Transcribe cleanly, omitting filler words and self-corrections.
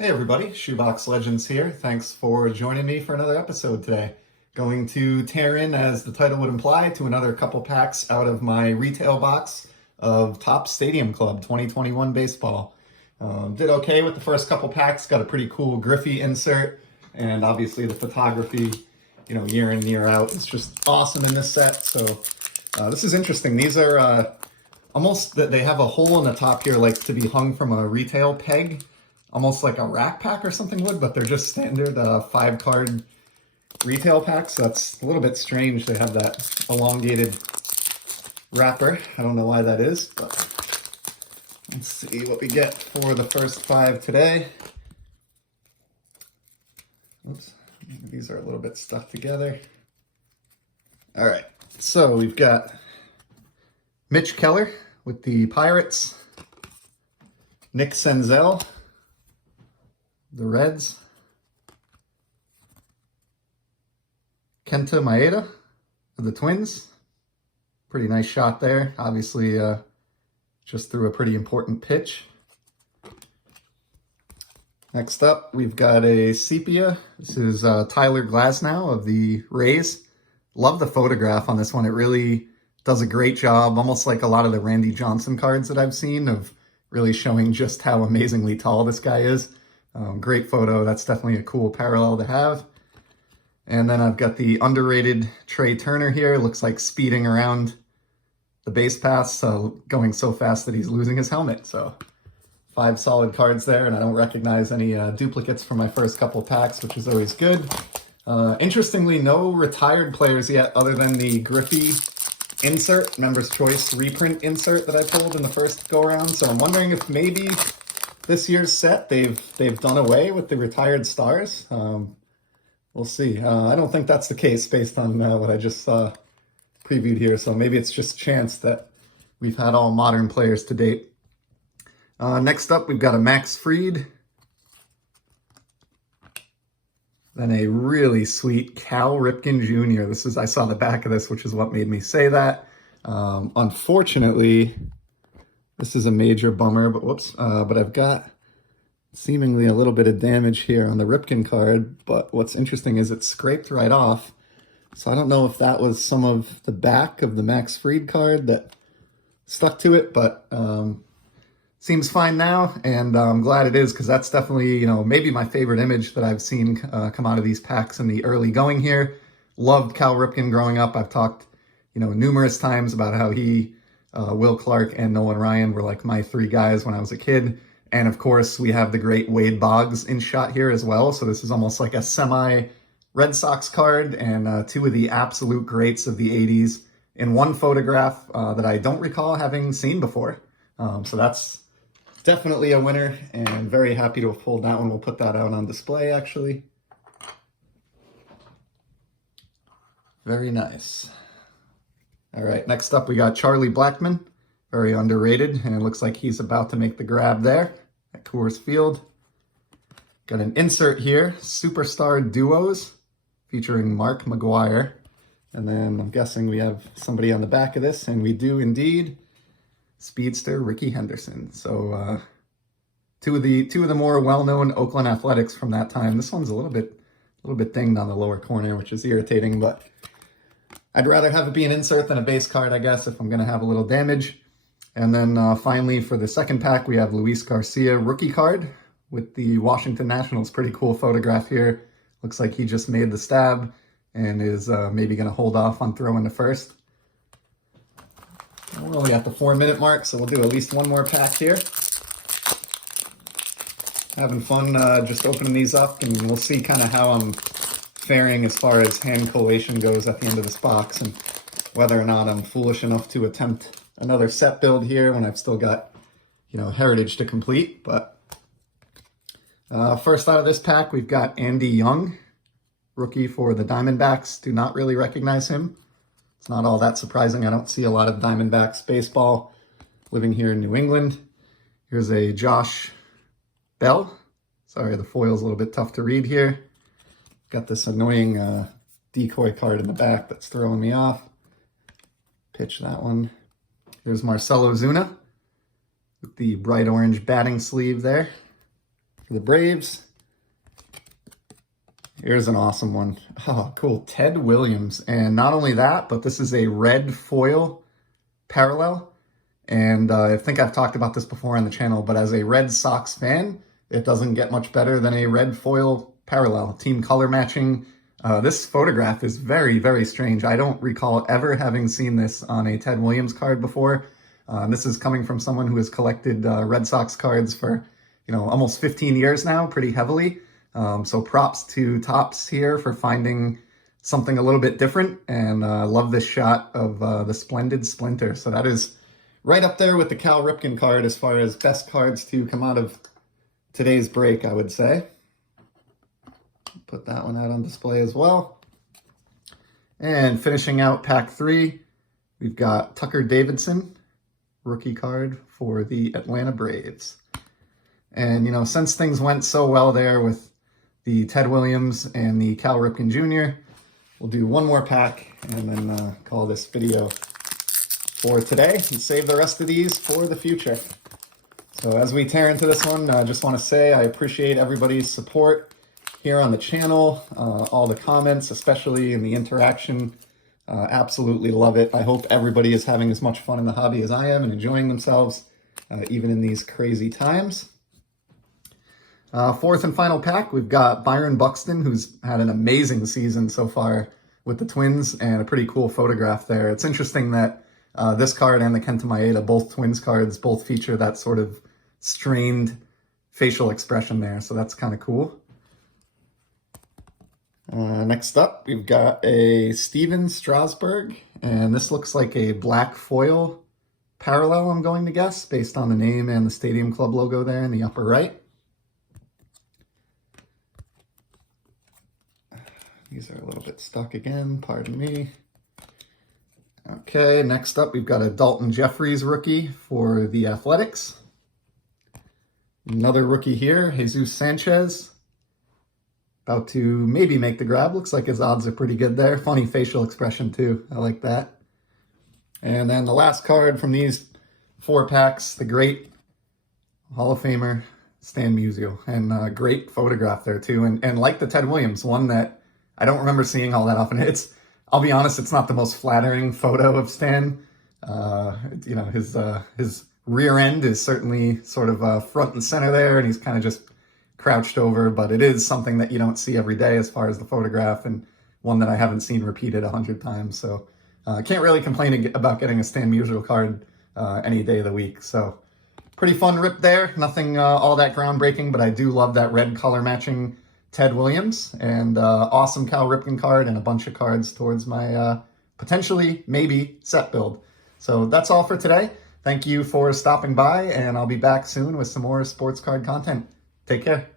Hey everybody, Shoebox Legends here. Thanks for joining me for another episode today. Going to tear in, as the title would imply, to another couple packs out of my retail box of Topps Stadium Club 2021 baseball. Did okay with the first couple packs, got a pretty cool Griffey insert, and obviously the photography, year in, year out, it's just awesome in this set. So this is interesting. These are almost, that they have a hole in the top here like to be hung from a retail peg, almost like a rack pack or something would, but they're just standard 5-card retail packs. So that's a little bit strange. They have that elongated wrapper. I don't know why that is, but let's see what we get for the first 5 today. Oops, these are a little bit stuck together. All right, so we've got Mitch Keller with the Pirates, Nick Senzel, the Reds, Kenta Maeda of the Twins. Pretty nice shot there. Obviously, just threw a pretty important pitch. Next up, we've got a Sepia. This is Tyler Glasnow of the Rays. Love the photograph on this one. It really does a great job, almost like a lot of the Randy Johnson cards that I've seen, of really showing just how amazingly tall this guy is. Great photo. That's definitely a cool parallel to have. And then I've got the underrated Trey Turner here. Looks like speeding around the base paths, going so fast that he's losing his helmet. So 5 solid cards there, and I don't recognize any duplicates from my first couple packs, which is always good. Interestingly, no retired players yet other than the Griffey insert, Member's Choice reprint insert that I pulled in the first go-around. So I'm wondering if maybe this year's set they've done away with the retired stars. We'll see. I don't think that's the case based on what I just saw previewed here. So maybe it's just chance that we've had all modern players to date. Next up, we've got a Max Fried. Then a really sweet Cal Ripken Jr. I saw the back of this, which is what made me say that. Unfortunately, this is a major bummer, but whoops. But I've got seemingly a little bit of damage here on the Ripken card, but what's interesting is it's scraped right off. So I don't know if that was some of the back of the Max Fried card that stuck to it, but seems fine now, and I'm glad it is, because that's definitely, maybe my favorite image that I've seen come out of these packs in the early going here. Loved Cal Ripken growing up. I've talked, numerous times about how he, Will Clark, and Nolan Ryan were like my 3 guys when I was a kid. And of course, we have the great Wade Boggs in shot here as well. So this is almost like a semi-Red Sox card, and 2 of the absolute greats of the 80s in one photograph that I don't recall having seen before. So that's definitely a winner, and very happy to have pulled that one. We'll put that out on display, actually. Very nice. All right, next up we got Charlie Blackmon, very underrated, and it looks like he's about to make the grab there at Coors Field. Got an insert here, Superstar Duos, featuring Mark McGwire. And then I'm guessing we have somebody on the back of this, and we do indeed. Speedster Ricky Henderson. So two of the more well-known Oakland Athletics from that time. This one's a little bit dinged on the lower corner, which is irritating, but I'd rather have it be an insert than a base card, I guess, if I'm going to have a little damage. And then finally, for the second pack, we have Luis Garcia rookie card with the Washington Nationals. Pretty cool photograph here. Looks like he just made the stab and is maybe going to hold off on throwing the first. We're only at the 4-minute mark, so we'll do at least one more pack here. Having fun just opening these up, and we'll see kind of how I'm faring as far as hand collation goes at the end of this box, and whether or not I'm foolish enough to attempt another set build here when I've still got, heritage to complete. But first out of this pack, we've got Andy Young, rookie for the Diamondbacks. Do not really recognize him. It's not all that surprising. I don't see a lot of Diamondbacks baseball living here in New England. Here's a Josh Bell. Sorry, the foil's a little bit tough to read here. Got this annoying decoy card in the back that's throwing me off. Pitch that one. There's Marcell Ozuna with the bright orange batting sleeve there. for the Braves. Here's an awesome one. Oh, cool. Ted Williams. And not only that, but this is a red foil parallel. And I think I've talked about this before on the channel, but as a Red Sox fan, it doesn't get much better than a red foil parallel. Team color matching. This photograph is very, very strange. I don't recall ever having seen this on a Ted Williams card before. This is coming from someone who has collected Red Sox cards for, almost 15 years now, pretty heavily. So props to Topps here for finding something a little bit different, and I love this shot of the Splendid Splinter. So that is right up there with the Cal Ripken card as far as best cards to come out of today's break, I would say. Put that one out on display as well. And finishing out pack 3, we've got Tucker Davidson, rookie card for the Atlanta Braves. And, since things went so well there with the Ted Williams and the Cal Ripken Jr., we'll do one more pack and then call this video for today and save the rest of these for the future. So as we tear into this one, I just want to say I appreciate everybody's support here on the channel, all the comments, especially in the interaction. Absolutely love it. I hope everybody is having as much fun in the hobby as I am and enjoying themselves, even in these crazy times. Fourth and final pack, we've got Byron Buxton, who's had an amazing season so far with the Twins, and a pretty cool photograph there. It's interesting that this card and the Kenta Maeda, both Twins cards, both feature that sort of strained facial expression there, so that's kind of cool. Next up, we've got a Steven Strasburg, and this looks like a black foil parallel, I'm going to guess, based on the name and the Stadium Club logo there in the upper right. These are a little bit stuck again, pardon me. Okay, next up we've got a Dalton Jeffries rookie for the Athletics. Another rookie here, Jesus Sanchez. About to maybe make the grab. Looks like his odds are pretty good there. Funny facial expression too, I like that. And then the last card from these 4 packs, the great Hall of Famer Stan Musial. And great photograph there too. And like the Ted Williams, one that I don't remember seeing all that often. I'll be honest, it's not the most flattering photo of Stan. His rear end is certainly sort of front and center there, and he's kind of just crouched over, but it is something that you don't see every day as far as the photograph, and one that I haven't seen repeated 100 times. So I can't really complain about getting a Stan Musial card any day of the week. So pretty fun rip there. Nothing all that groundbreaking, but I do love that red color matching Ted Williams, and awesome Cal Ripken card, and a bunch of cards towards my potentially, maybe, set build. So that's all for today. Thank you for stopping by, and I'll be back soon with some more sports card content. Take care.